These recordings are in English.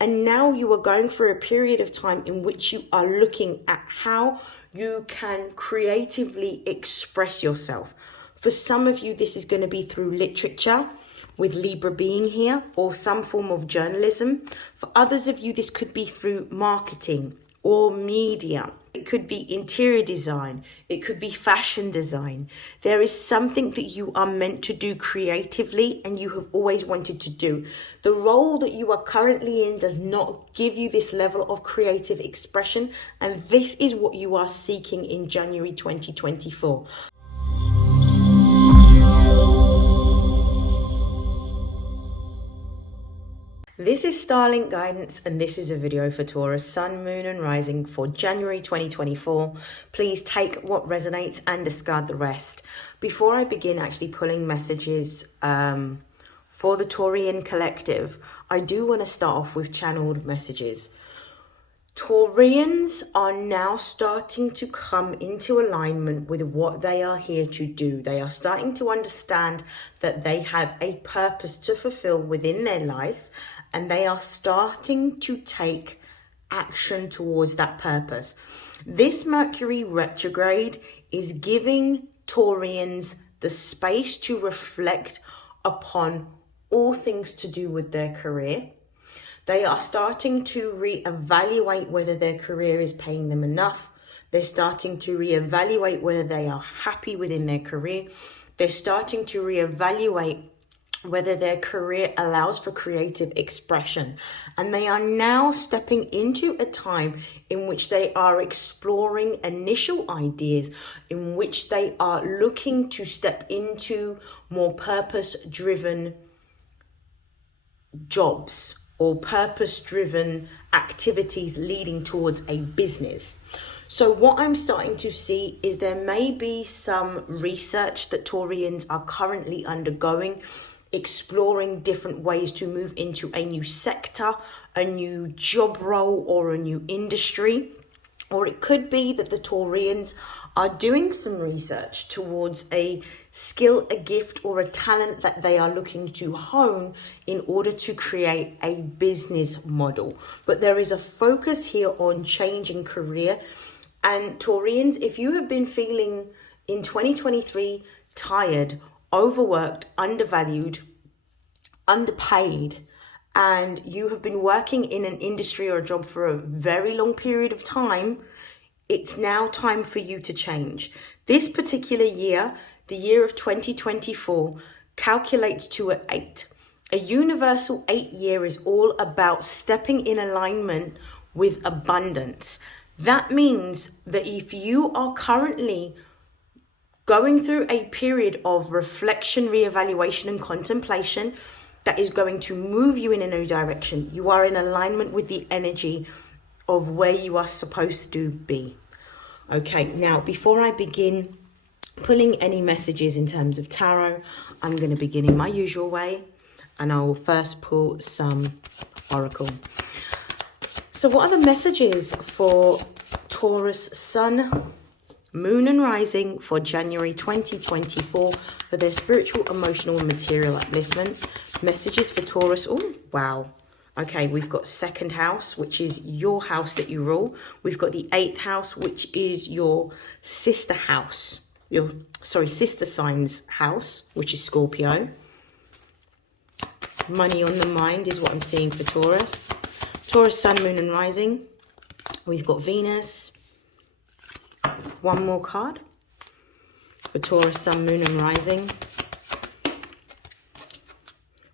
And now you are going through a period of time in which you are looking at how you can creatively express yourself. For some of you, this is going to be through literature, with Libra being here, or some form of journalism. For others of you, this could be through marketing or media. It could be interior design. It could be fashion design. There is something that you are meant to do creatively and you have always wanted to do. The role that you are currently in does not give you this level of creative expression, and this is what you are seeking in January 2024. This is StarLink guidance, and this is a video for Taurus Sun, Moon and Rising for January 2024. Please take what resonates and discard the rest. Before I begin actually pulling messages for the Taurian collective, I do want to start off with channeled messages. Taurians are now starting to come into alignment with what they are here to do. They are starting to understand that they have a purpose to fulfill within their life, and they are starting to take action towards that purpose. This Mercury retrograde is giving Taurians the space to reflect upon all things to do with their career. They are starting to reevaluate whether their career is paying them enough. They're starting to reevaluate whether they are happy within their career. They're starting to reevaluate whether their career allows for creative expression. And they are now stepping into a time in which they are exploring initial ideas, in which they are looking to step into more purpose-driven jobs or purpose-driven activities leading towards a business. So what I'm starting to see is there may be some research that Taurians are currently undergoing, exploring different ways to move into a new sector, a new job role, or a new industry. Or it could be that the Taurians are doing some research towards a skill, a gift, or a talent that they are looking to hone in order to create a business model. But there is a focus here on changing career. And Taurians, if you have been feeling in 2023 tired, overworked, undervalued, underpaid, and you have been working in an industry or a job for a very long period of time, it's now time for you to change. This particular year, the year of 2024, calculates to an 8. A universal 8 year is all about stepping in alignment with abundance. That means that if you are currently going through a period of reflection, reevaluation, and contemplation that is going to move you in a new direction, you are in alignment with the energy of where you are supposed to be. Okay, now before I begin pulling any messages in terms of tarot, I'm going to begin in my usual way, and I will first pull some oracle. So what are the messages for Taurus Sun, Moon and Rising for January 2024 for their spiritual, emotional and material upliftment? Messages for Taurus. Oh, wow. Okay, we've got second house, which is your house that you rule. We've got the 8th house, which is your sister house. Sister sign's house, which is Scorpio. Money on the mind is what I'm seeing for Taurus. Taurus, Sun, Moon and Rising. We've got Venus. One more card for Taurus, Sun, Moon and Rising.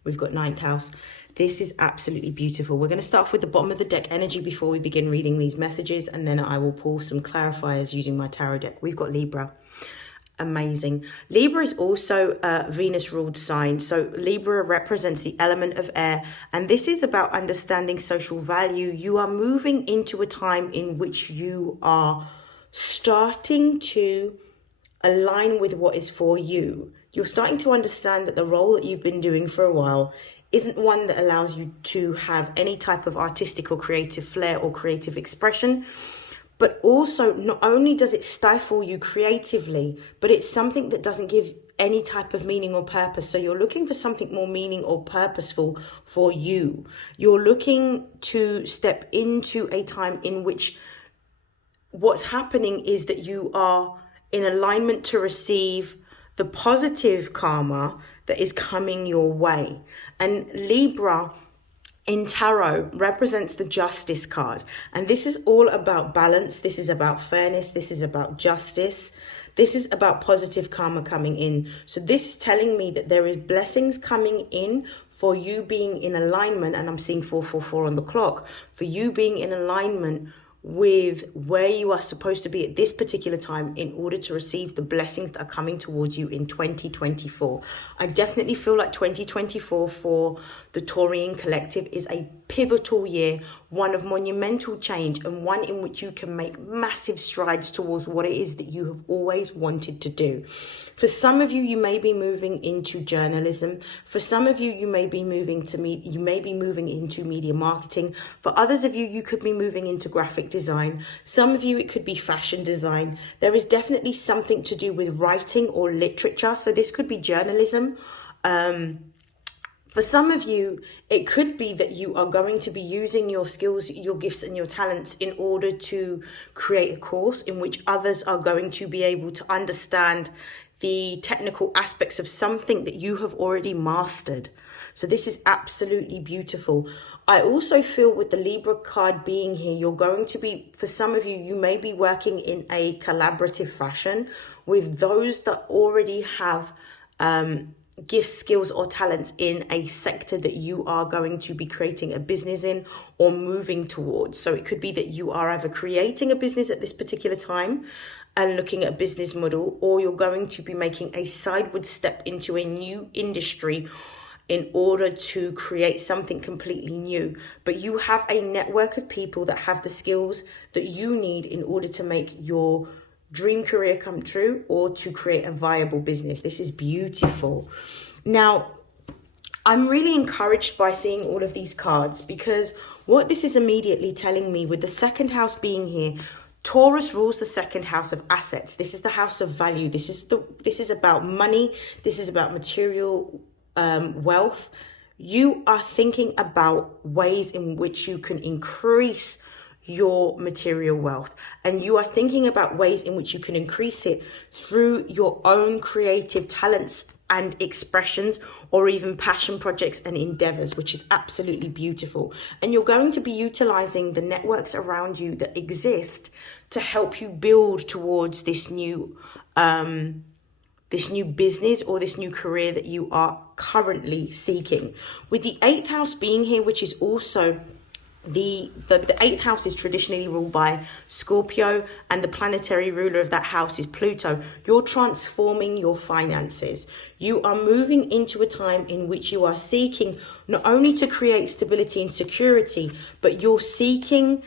We've got 9th house. This is absolutely beautiful. We're going to start off with the bottom of the deck energy before we begin reading these messages, and then I will pull some clarifiers using my tarot deck. We've got Libra. Amazing. Libra is also a Venus ruled sign. So Libra represents the element of air, and this is about understanding social value. You are moving into a time in which you are starting to align with what is for you. You're starting to understand that the role that you've been doing for a while isn't one that allows you to have any type of artistic or creative flair or creative expression, But also, not only does it stifle you creatively, but it's something that doesn't give any type of meaning or purpose. So you're looking for something more meaning or purposeful for you. You're looking to step into a time in which what's happening is that you are in alignment to receive the positive karma that is coming your way. And Libra in tarot represents the justice card. And this is all about balance. This is about fairness. This is about justice. This is about positive karma coming in. So this is telling me that there is blessings coming in for you being in alignment. And I'm seeing 444 on the clock. For you being in alignment with where you are supposed to be at this particular time in order to receive the blessings that are coming towards you in 2024. I definitely feel like 2024 for the Taurian collective is a pivotal year, one of monumental change, and one in which you can make massive strides towards what it is that you have always wanted to do. For some of you, you may be moving into journalism. For some of you, you may be moving into media marketing. For others of you, you could be moving into graphic design. Some of you, it could be fashion design. There is definitely something to do with writing or literature. So this could be journalism. For some of you, it could be that you are going to be using your skills, your gifts and your talents in order to create a course in which others are going to be able to understand the technical aspects of something that you have already mastered. So this is absolutely beautiful. I also feel with the Libra card being here, you're going to be, for some of you, you may be working in a collaborative fashion with those that already have gifts, skills or talents in a sector that you are going to be creating a business in or moving towards. So it could be that you are either creating a business at this particular time and looking at a business model, or you're going to be making a sideward step into a new industry in order to create something completely new. But you have a network of people that have the skills that you need in order to make your dream career come true or to create a viable business. This is beautiful. Now, I'm really encouraged by seeing all of these cards, because what this is immediately telling me, with the second house being here, Taurus rules the second house of assets. This is the house of value. This is about money. This is about material wealth. You are thinking about ways in which you can increase your material wealth, and you are thinking about ways in which you can increase it through your own creative talents and expressions, or even passion projects and endeavors, which is absolutely beautiful. And you're going to be utilizing the networks around you that exist to help you build towards this new business or this new career that you are currently seeking. With the 8th house being here, which is also the 8th house is traditionally ruled by Scorpio, and the planetary ruler of that house is Pluto. You're transforming your finances. You are moving into a time in which you are seeking not only to create stability and security, but you're seeking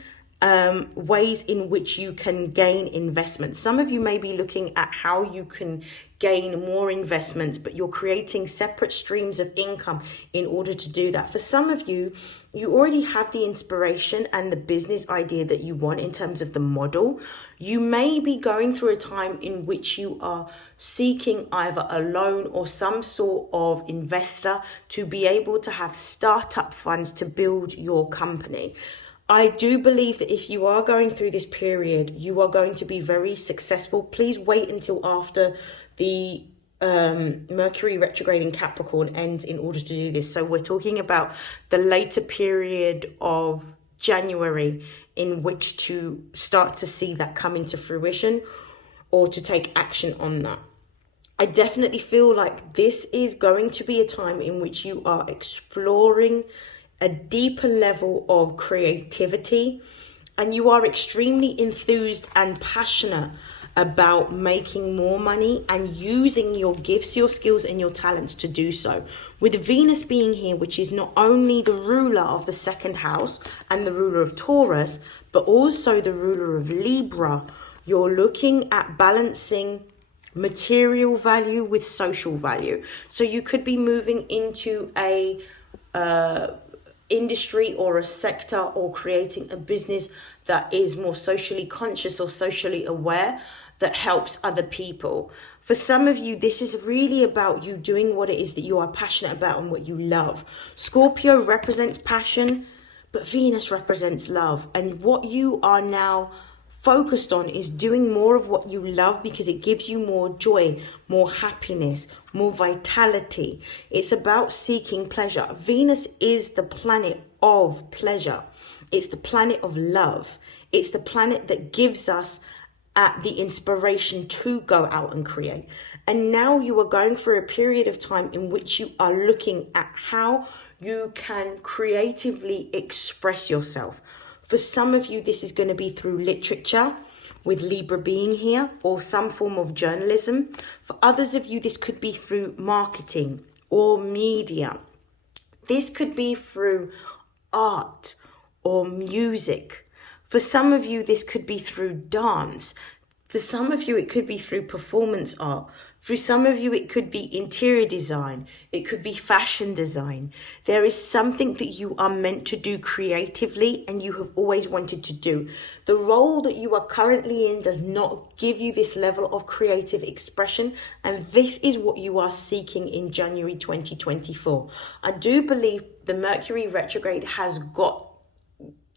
ways in which you can gain investment. Some of you may be looking at how you can gain more investments, but you're creating separate streams of income in order to do that. For some of you, you already have the inspiration and the business idea that you want in terms of the model. You may be going through a time in which you are seeking either a loan or some sort of investor to be able to have startup funds to build your company. I do believe that if you are going through this period, you are going to be very successful. Please wait until after the Mercury retrograde in Capricorn ends in order to do this. So we're talking about the later period of January in which to start to see that come into fruition or to take action on that. I definitely feel like this is going to be a time in which you are exploring a deeper level of creativity, and you are extremely enthused and passionate about making more money and using your gifts, your skills and your talents to do so. With Venus being here, which is not only the ruler of the second house and the ruler of Taurus, but also the ruler of Libra, you're looking at balancing material value with social value. So you could be moving into a industry or a sector, or creating a business that is more socially conscious or socially aware, that helps other people. For some of you, this is really about you doing what it is that you are passionate about and what you love. Scorpio represents passion, but Venus represents love. And what you are now focused on is doing more of what you love, because it gives you more joy, more happiness, more vitality. It's about seeking pleasure. Venus is the planet of pleasure. It's the planet of love. It's the planet that gives us the inspiration to go out and create. And now you are going through a period of time in which you are looking at how you can creatively express yourself. For some of you, this is going to be through literature, with Libra being here, or some form of journalism. For others of you, this could be through marketing or media. This could be through art or music. For some of you, this could be through dance. For some of you, it could be through performance art. For some of you, it could be interior design. It could be fashion design. There is something that you are meant to do creatively and you have always wanted to do. The role that you are currently in does not give you this level of creative expression, and this is what you are seeking in January 2024. I do believe the Mercury retrograde has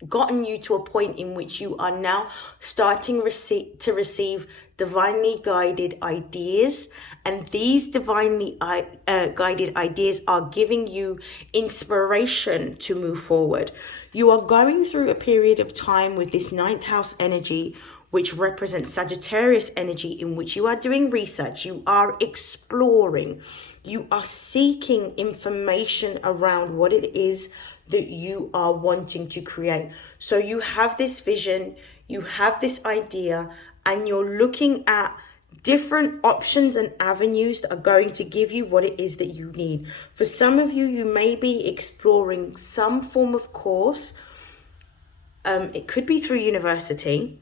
gotten you to a point in which you are now starting to receive divinely guided ideas, and these divinely guided ideas are giving you inspiration to move forward. You are going through a period of time with this 9th house energy, which represents Sagittarius energy, in which you are doing research, you are exploring, you are seeking information around what it is that you are wanting to create. So you have this vision, you have this idea, and you're looking at different options and avenues that are going to give you what it is that you need. For some of you, you may be exploring some form of course. It could be through university,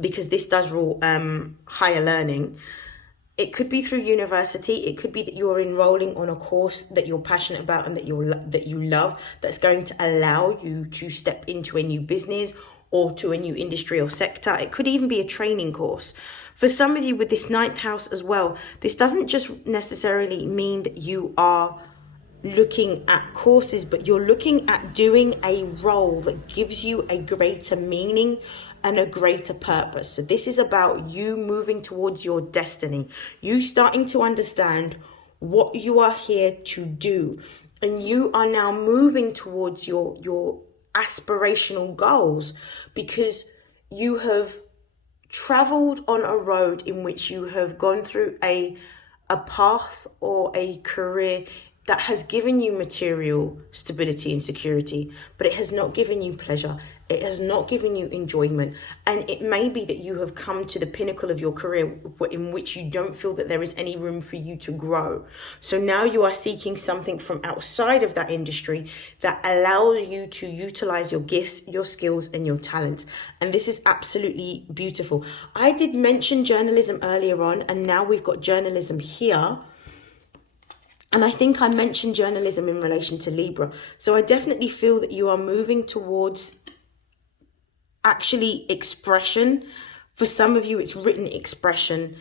because this does rule higher learning. It could be through university. It could be that you're enrolling on a course that you're passionate about and that you love, that's going to allow you to step into a new business or to a new industry or sector. It could even be a training course. For some of you with this 9th house as well, this doesn't just necessarily mean that you are looking at courses, but you're looking at doing a role that gives you a greater meaning and a greater purpose. So this is about you moving towards your destiny, you starting to understand what you are here to do, and you are now moving towards your aspirational goals, because you have traveled on a road in which you have gone through a path or a career that has given you material stability and security, but it has not given you pleasure. It has not given you enjoyment. And it may be that you have come to the pinnacle of your career in which you don't feel that there is any room for you to grow. So now you are seeking something from outside of that industry that allows you to utilize your gifts, your skills, and your talents. And this is absolutely beautiful. I did mention journalism earlier on, and now we've got journalism here. And I think I mentioned journalism in relation to Libra. So I definitely feel that you are moving towards actually expression. For some of you, it's written expression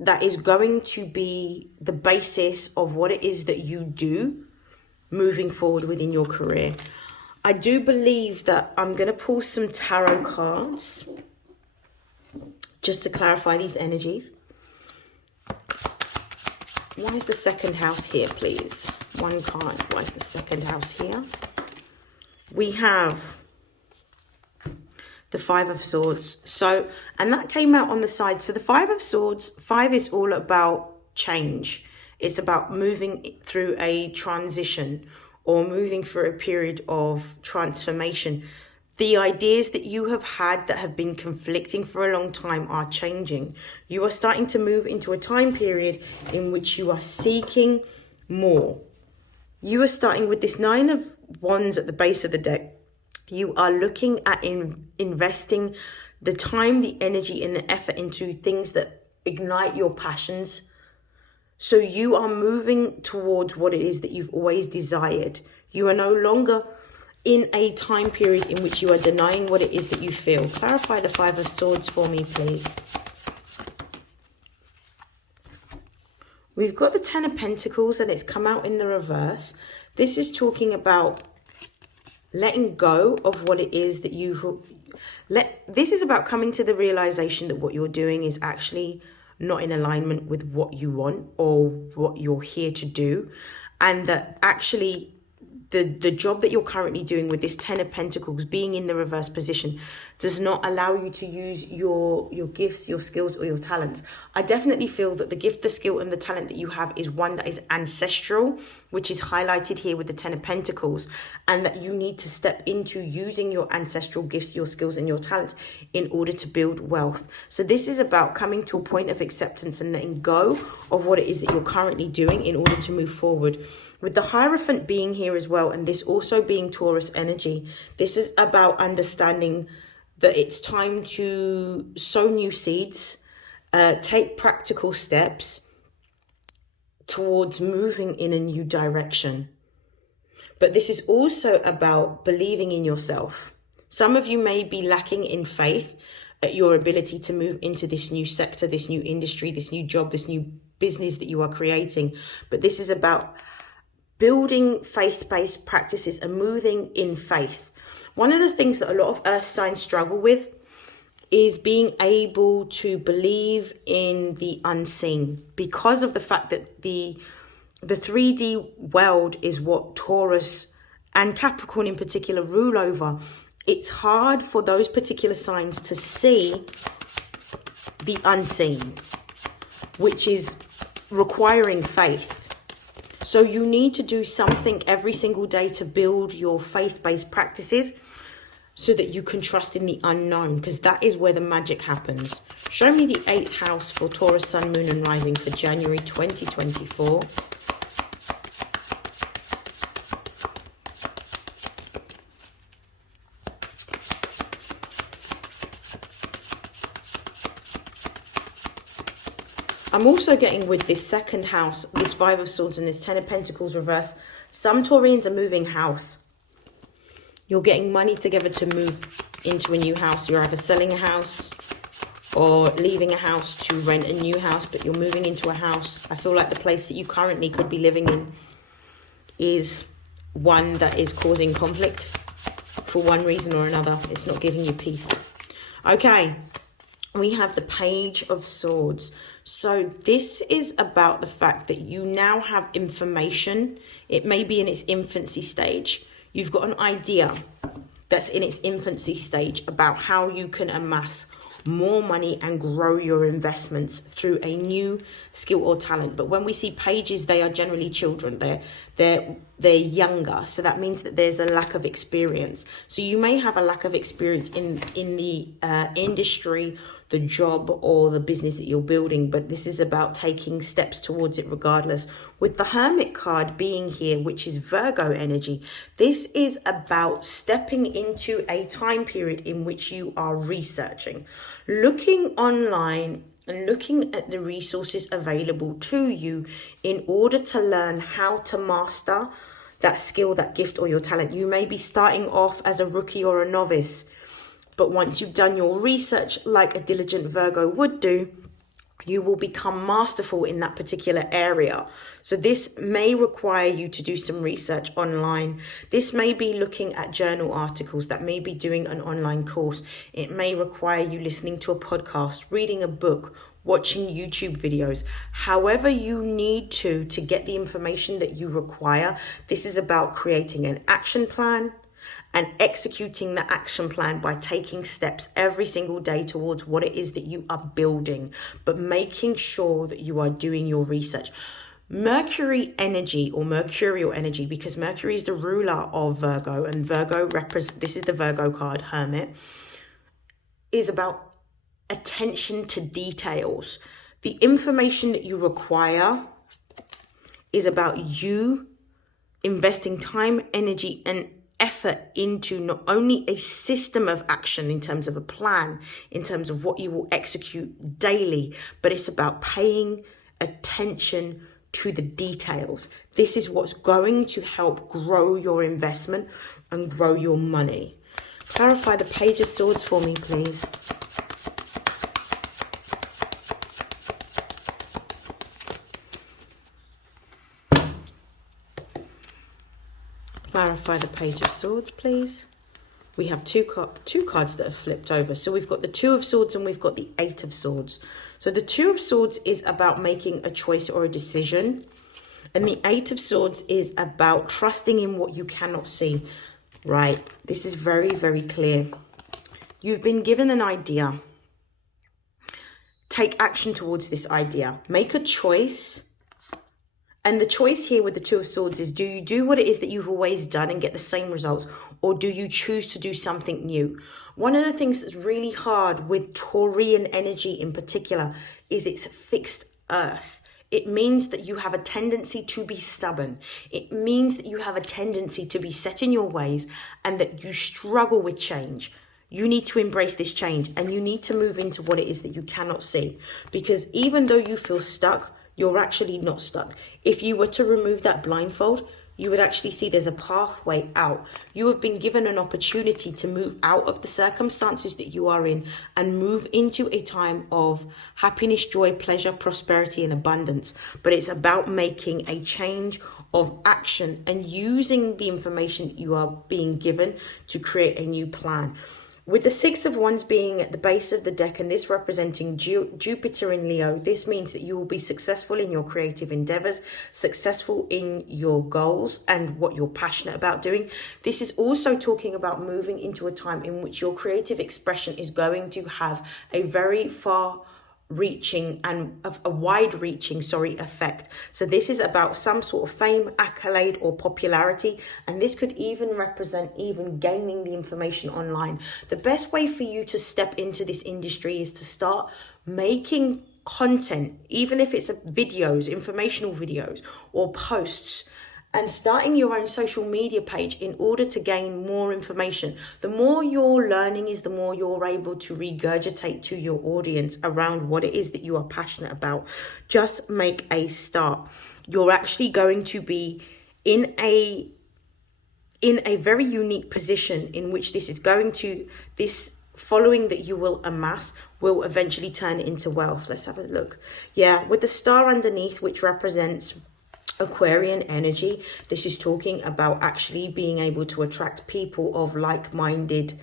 that is going to be the basis of what it is that you do moving forward within your career. I do believe that I'm going to pull some tarot cards just to clarify these energies. Why is the 2nd house here, please? One card. Why is the 2nd house here? We have the 5 of Swords. So, and that came out on the side. So the 5 of Swords, 5 is all about change. It's about moving through a transition or moving through a period of transformation. The ideas that you have had that have been conflicting for a long time are changing. You are starting to move into a time period in which you are seeking more. You are starting with this 9 of Wands at the base of the deck. You are looking at investing the time, the energy, and the effort into things that ignite your passions. So you are moving towards what it is that you've always desired. You are no longer in a time period in which you are denying what it is that you feel. Clarify the Five of Swords for me, please. We've got the Ten of Pentacles and it's come out in the reverse. This is talking about letting go of what it is that this is about coming to the realization that what you're doing is actually not in alignment with what you want or what you're here to do. And that actually the job that you're currently doing with this Ten of Pentacles being in the reverse position does not allow you to use your gifts, your skills, or your talents. I definitely feel that the gift, the skill, and the talent that you have is one that is ancestral, which is highlighted here with the Ten of Pentacles, and that you need to step into using your ancestral gifts, your skills, and your talents in order to build wealth. So this is about coming to a point of acceptance and letting go of what it is that you're currently doing in order to move forward. With the Hierophant being here as well, and this also being Taurus energy, this is about understanding that it's time to sow new seeds, take practical steps towards moving in a new direction. But this is also about believing in yourself. Some of you may be lacking in faith at your ability to move into this new sector, this new industry, this new job, this new business that you are creating. But this is about building faith-based practices and moving in faith. One of the things that a lot of earth signs struggle with is being able to believe in the unseen, because of the fact that the 3D world is what Taurus and Capricorn in particular rule over. It's hard for those particular signs to see the unseen, which is requiring faith. So you need to do something every single day to build your faith-based practices so that you can trust in the unknown, because that is where the magic happens. Show me the 8th house for Taurus, Sun, Moon and Rising for January 2024. I'm also getting with this 2nd house, this 5 of Swords and this 10 of Pentacles reverse, some Taurians are moving house. You're getting money together to move into a new house. You're either selling a house or leaving a house to rent a new house, but you're moving into a house. I feel like the place that you currently could be living in is one that is causing conflict for one reason or another. It's not giving you peace. Okay. We have the Page of Swords. So this is about the fact that you now have information. It may be in its infancy stage. You've got an idea that's in its infancy stage about how you can amass more money and grow your investments through a new skill or talent. But when we see pages, they are generally children. They're younger, so that means that there's a lack of experience. So you may have a lack of experience in the industry, the job or the business that you're building, but this is about taking steps towards it regardless. With the Hermit card being here, which is Virgo energy, this is about stepping into a time period in which you are researching, looking online and looking at the resources available to you in order to learn how to master that skill, that gift or your talent. You may be starting off as a rookie or a novice, but once you've done your research like a diligent Virgo would do, you will become masterful in that particular area. So this may require you to do some research online. This may be looking at journal articles, that may be doing an online course. It may require you listening to a podcast, reading a book, watching YouTube videos. However you need to get the information that you require. This is about creating an action plan and executing the action plan by taking steps every single day towards what it is that you are building, but making sure that you are doing your research. Mercury energy or mercurial energy, because Mercury is the ruler of Virgo, and Virgo this is the Virgo card, Hermit, is about attention to details. The information that you require is about you investing time, energy, and effort into not only a system of action in terms of a plan, in terms of what you will execute daily, but it's about paying attention to the details. This is what's going to help grow your investment and grow your money. Clarify the Page of Swords for me, please. Clarify the Page of Swords, please. We have two cards that have flipped over. So we've got the Two of Swords and we've got the Eight of Swords. So the Two of Swords is about making a choice or a decision. And the Eight of Swords is about trusting in what you cannot see, right? This is very, very clear. You've been given an idea. Take action towards this idea. Make a choice. And the choice here with the Two of Swords is, do you do what it is that you've always done and get the same results? Or do you choose to do something new? One of the things that's really hard with Taurian energy in particular is it's fixed earth. It means that you have a tendency to be stubborn. It means that you have a tendency to be set in your ways and that you struggle with change. You need to embrace this change and you need to move into what it is that you cannot see. Because even though you feel stuck, you're actually not stuck. If you were to remove that blindfold, you would actually see there's a pathway out. You have been given an opportunity to move out of the circumstances that you are in and move into a time of happiness, joy, pleasure, prosperity, and abundance. But it's about making a change of action and using the information that you are being given to create a new plan. With the Six of Wands being at the base of the deck and this representing Jupiter in Leo, this means that you will be successful in your creative endeavors, successful in your goals and what you're passionate about doing. This is also talking about moving into a time in which your creative expression is going to have a very far-reaching and a wide-reaching, effect. So this is about some sort of fame, accolade, or popularity, and this could even represent even gaining the information online. The best way for you to step into this industry is to start making content, even if it's videos, informational videos, or posts, and starting your own social media page in order to gain more information. The more your learning is, the more you're able to regurgitate to your audience around what it is that you are passionate about. Just make a start. You're actually going to be in a very unique position in which this following that you will amass will eventually turn into wealth. Let's have a look. Yeah, with the star underneath, which represents Aquarian energy, this is talking about actually being able to attract people of like-minded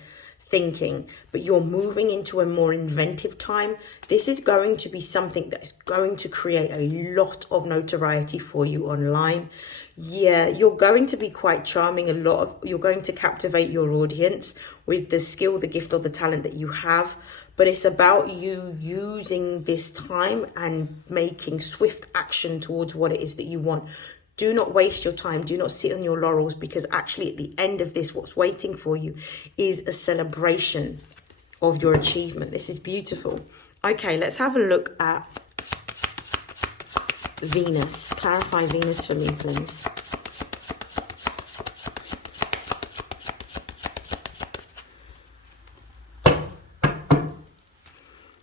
thinking, but you're moving into a more inventive time. This is going to be something that is going to create a lot of notoriety for you online. Yeah, you're going to be quite charming. You're going to captivate your audience with the skill, the gift, or the talent that you have. But it's about you using this time and making swift action towards what it is that you want. Do not waste your time. Do not sit on your laurels, because actually at the end of this, what's waiting for you is a celebration of your achievement. This is beautiful. Okay, let's have a look at Venus. Clarify Venus for me, please.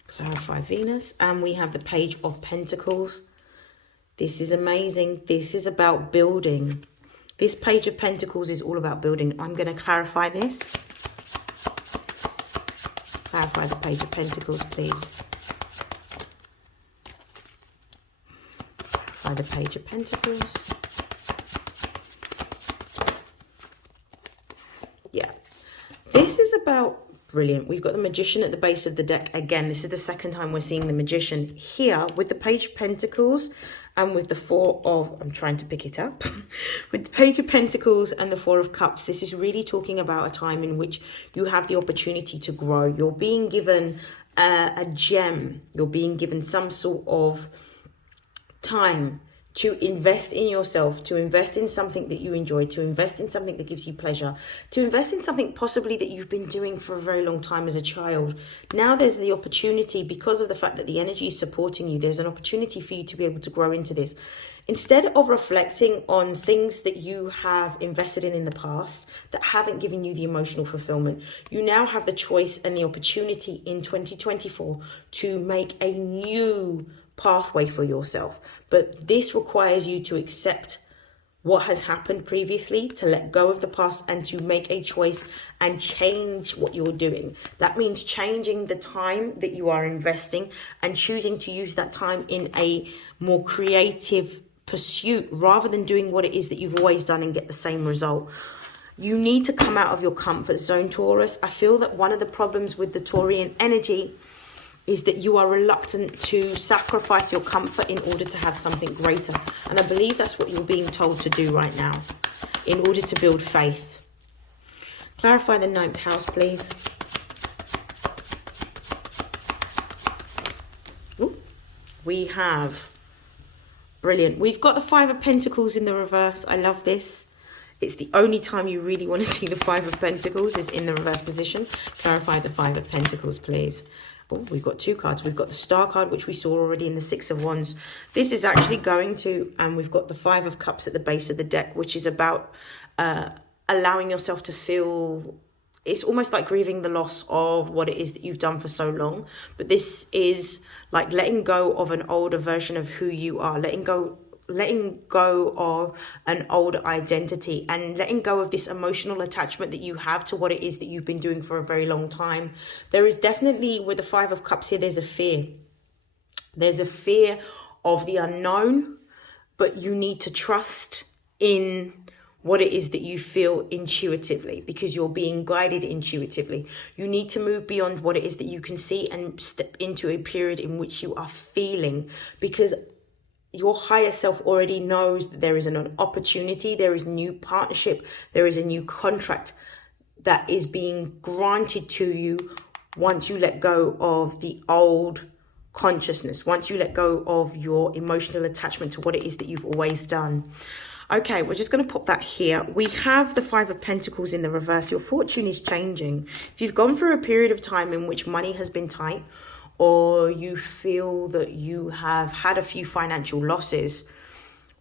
Clarify Venus. And we have the Page of Pentacles. This is amazing. This is about building. This Page of Pentacles is all about building. I'm going to clarify this. Clarify the Page of Pentacles, please. Clarify the Page of Pentacles. Yeah. This is about... Brilliant. We've got the Magician at the base of the deck. Again, this is the second time we're seeing the Magician here with the Page of Pentacles and with the Four of... I'm trying to pick it up. With the Page of Pentacles and the Four of Cups, this is really talking about a time in which you have the opportunity to grow. You're being given a gem. You're being given some sort of time to invest in yourself, to invest in something that you enjoy, to invest in something that gives you pleasure, to invest in something possibly that you've been doing for a very long time as a child. Now there's the opportunity, because of the fact that the energy is supporting you, there's an opportunity for you to be able to grow into this. Instead of reflecting on things that you have invested in the past that haven't given you the emotional fulfillment, you now have the choice and the opportunity in 2024 to make a new pathway for yourself. But this requires you to accept what has happened previously, to let go of the past and to make a choice and change what you're doing. That means changing the time that you are investing and choosing to use that time in a more creative pursuit rather than doing what it is that you've always done and get the same result. You need to come out of your comfort zone, Taurus. I feel that one of the problems with the Taurian energy is that you are reluctant to sacrifice your comfort in order to have something greater. And I believe that's what you're being told to do right now in order to build faith. Clarify the 9th house, please. Ooh, we have, brilliant. We've got the 5 of Pentacles in the reverse. I love this. It's the only time you really want to see the 5 of Pentacles is in the reverse position. Clarify the 5 of Pentacles, please. Oh, we've got 2 cards. We've got the Star card, which we saw already in the 6 of Wands. This is actually going to, and we've got the 5 of Cups at the base of the deck, which is about allowing yourself to feel, it's almost like grieving the loss of what it is that you've done for so long. But this is like letting go of an older version of who you are, letting go of an old identity and letting go of this emotional attachment that you have to what it is that you've been doing for a very long time. There is definitely, with the 5 of Cups here, there's a fear. There's a fear of the unknown, but you need to trust in what it is that you feel intuitively because you're being guided intuitively. You need to move beyond what it is that you can see and step into a period in which you are feeling, because your higher self already knows that there is an opportunity, there is new partnership, there is a new contract that is being granted to you once you let go of the old consciousness, once you let go of your emotional attachment to what it is that you've always done. Okay, we're just going to pop that here. We have the 5 of Pentacles in the reverse. Your fortune is changing. If you've gone through a period of time in which money has been tight, or you feel that you have had a few financial losses,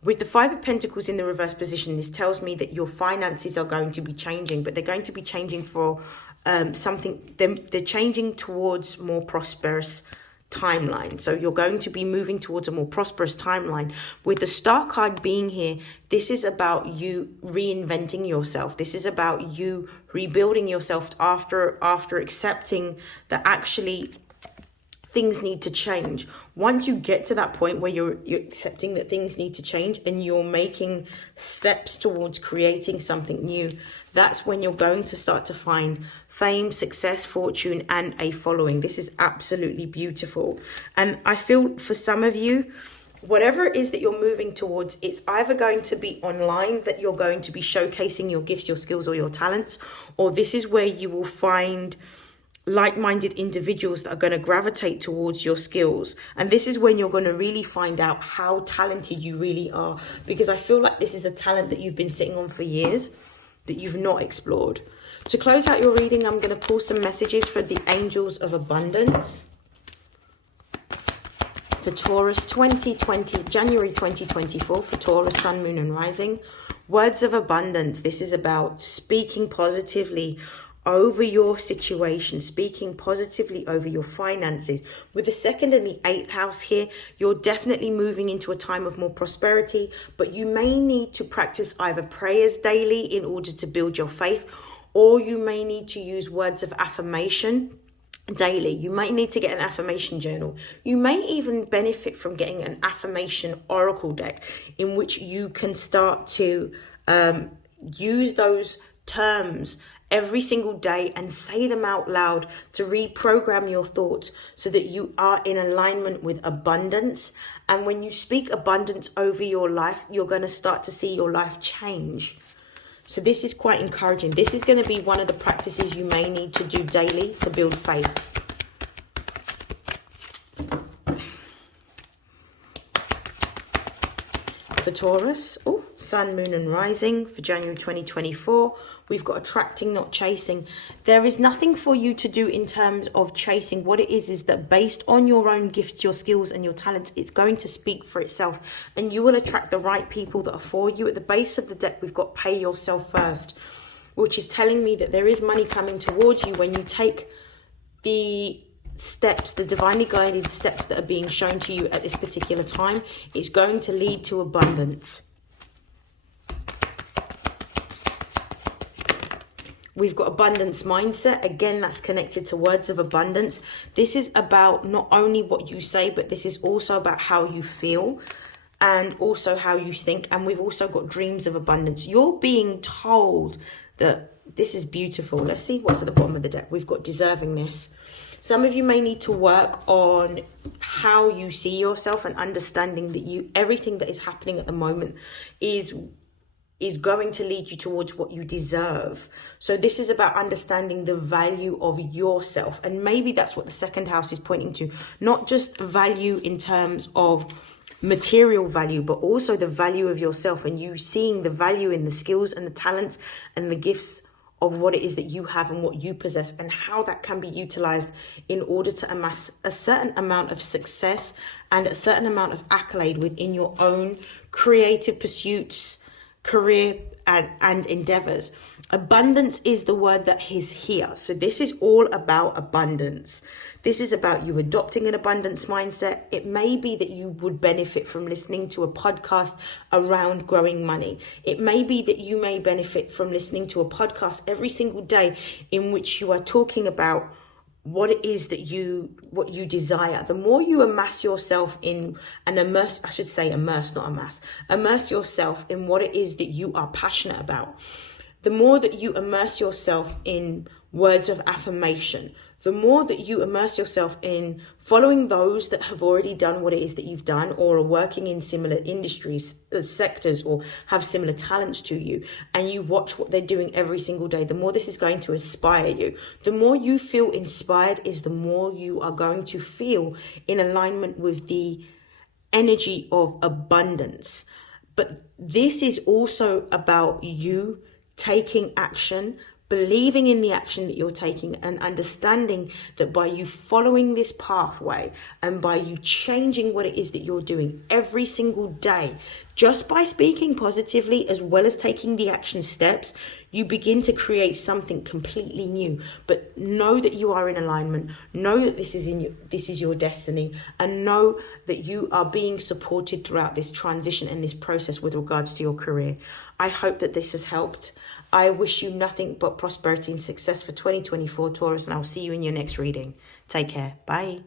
with the 5 of Pentacles in the reverse position, this tells me that your finances are going to be changing, but they're going to be changing for something. They're changing towards more prosperous timeline. So you're going to be moving towards a more prosperous timeline. With the Star card being here, this is about you reinventing yourself. This is about you rebuilding yourself after accepting that actually things need to change. Once you get to that point where you're accepting that things need to change and you're making steps towards creating something new, that's when you're going to start to find fame, success, fortune, and a following. This is absolutely beautiful. And I feel for some of you, whatever it is that you're moving towards, it's either going to be online, that you're going to be showcasing your gifts, your skills, or your talents, or this is where you will find like-minded individuals that are going to gravitate towards your skills. And this is when you're going to really find out how talented you really are, because I feel like this is a talent that you've been sitting on for years that you've not explored. To close out your reading, I'm going to pull some messages for the angels of abundance for Taurus 2020, January 2024, for Taurus, Sun, Moon, and Rising. Words of abundance. This is about speaking positively over your situation, speaking positively over your finances. With the 2nd and the 8th house here, you're definitely moving into a time of more prosperity, but you may need to practice either prayers daily in order to build your faith, or you may need to use words of affirmation daily. You might need to get an affirmation journal. You may even benefit from getting an affirmation oracle deck in which you can start to use those terms every single day and say them out loud to reprogram your thoughts so that you are in alignment with abundance. And when you speak abundance over your life, you're going to start to see your life change. So this is quite encouraging. This is going to be one of the practices you may need to do daily to build faith. For Taurus, Sun, Moon, and Rising for January 2024, we've got attracting, not chasing. There is nothing for you to do in terms of chasing. What it is that based on your own gifts, your skills, and your talents, it's going to speak for itself, and you will attract the right people that are for you. At the base of the deck, we've got pay yourself first, which is telling me that there is money coming towards you when you take the steps, the divinely guided steps that are being shown to you at this particular time, it's going to lead to abundance. We've got abundance mindset. Again, that's connected to words of abundance. This is about not only what you say, but this is also about how you feel and also how you think. And we've also got dreams of abundance. You're being told that this is beautiful. Let's see what's at the bottom of the deck. We've got deservingness. Some of you may need to work on how you see yourself and understanding that everything that is happening at the moment is going to lead you towards what you deserve. So this is about understanding the value of yourself. And maybe that's what the second house is pointing to. Not just value in terms of material value, but also the value of yourself, and you seeing the value in the skills and the talents and the gifts of what it is that you have and what you possess, and how that can be utilized in order to amass a certain amount of success and a certain amount of accolade within your own creative pursuits, career and endeavors. Abundance is the word that is here. So this is all about abundance. This is about you adopting an abundance mindset. It may be that you would benefit from listening to a podcast around growing money. It may be that you may benefit from listening to a podcast every single day in which you are talking about what it is that what you desire. The more you immerse yourself in and immerse yourself in what it is that you are passionate about, the more that you immerse yourself in words of affirmation, the more that you immerse yourself in following those that have already done what it is that you've done, or are working in similar industries, sectors, or have similar talents to you, and you watch what they're doing every single day, the more this is going to inspire you. The more you feel inspired is the more you are going to feel in alignment with the energy of abundance. But this is also about you taking action, believing in the action that you're taking, and understanding that by you following this pathway and by you changing what it is that you're doing every single day, just by speaking positively as well as taking the action steps, you begin to create something completely new. But know that you are in alignment, know that this is your destiny, and know that you are being supported throughout this transition and this process with regards to your career. I hope that this has helped. I wish you nothing but prosperity and success for 2024, Taurus, and I'll see you in your next reading. Take care. Bye.